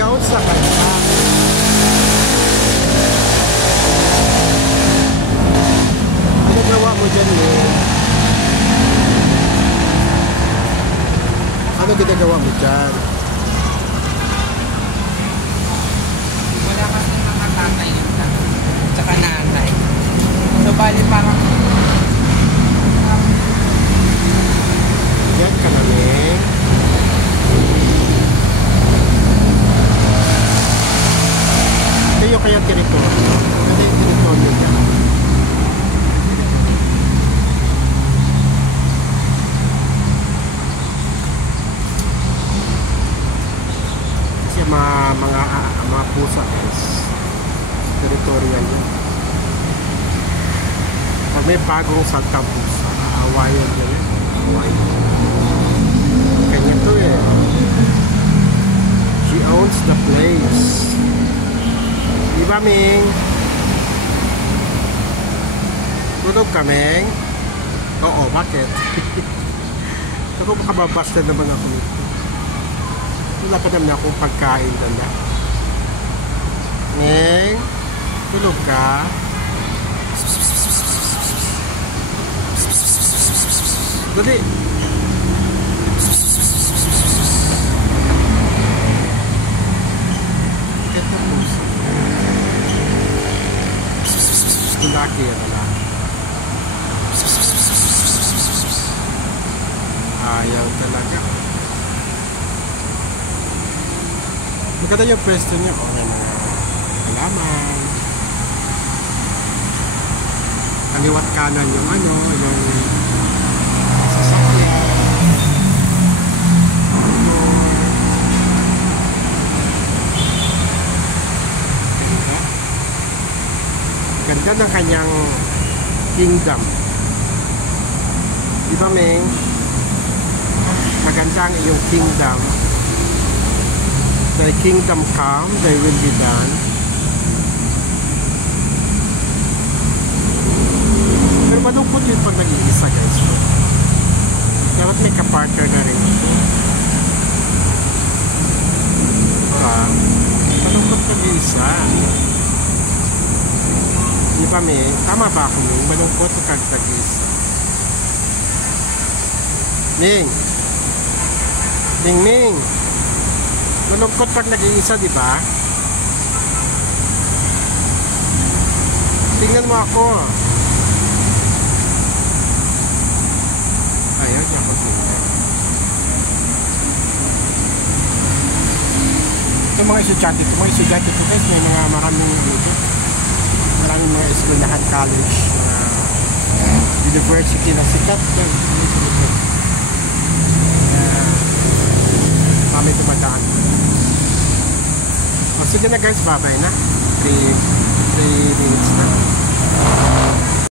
Tiga-ons na kanya. Ano gawa mo dyan, Ming? Ano ginagawa mo dyan? Wala kasi mga tatay tsaka nanay. So, bali parang Yan ka na, Ming. Kayo kaya teritoryo. Ano yung teritoryo niya? Kasi mga pusa is teritoryo niya. Pag may bagong saltang pusa, aawayan niya yan. Aawayan. Kanya to eh. She owns the place. Diba, Ming? Tulog ka, Ming? Oo, bakit? Ako makababasta naman ako nito. Wala pa naman akong pagkain doon na. Ming? Tulog ka? Dali! Ito po. Lalaki yan, lalaki. Ayaw talaga. Maganda yung pwesto niya. O, may mga halaman. Kaliwat kanan yung ano, yung sasakyan. Ganda ng kanyang kingdom. Di ba, Ming? Maganda ang iyong kingdom. Thy kingdom come, thy will be done. Pero malungkot yun pag nag-iisa, guys. Dapat may kapartner na rin ito. Diba? Malungkot nag-iisa. Di ba, Ming? Tama ba ako, Ming? Malungkot o kag-nag-iisa? Ming! Ming! Malungkot pag nag-iisa, di ba? Tingnan mo ako. Ayaw niya ako tingnan. Ito mga estudyante. Ito mga estudyante po guys. May mga maraming dito. Maraming mga eskwelahan, college, university na sikat. May dumadaan. O sige na guys, bye-bye na. 3 minutes na.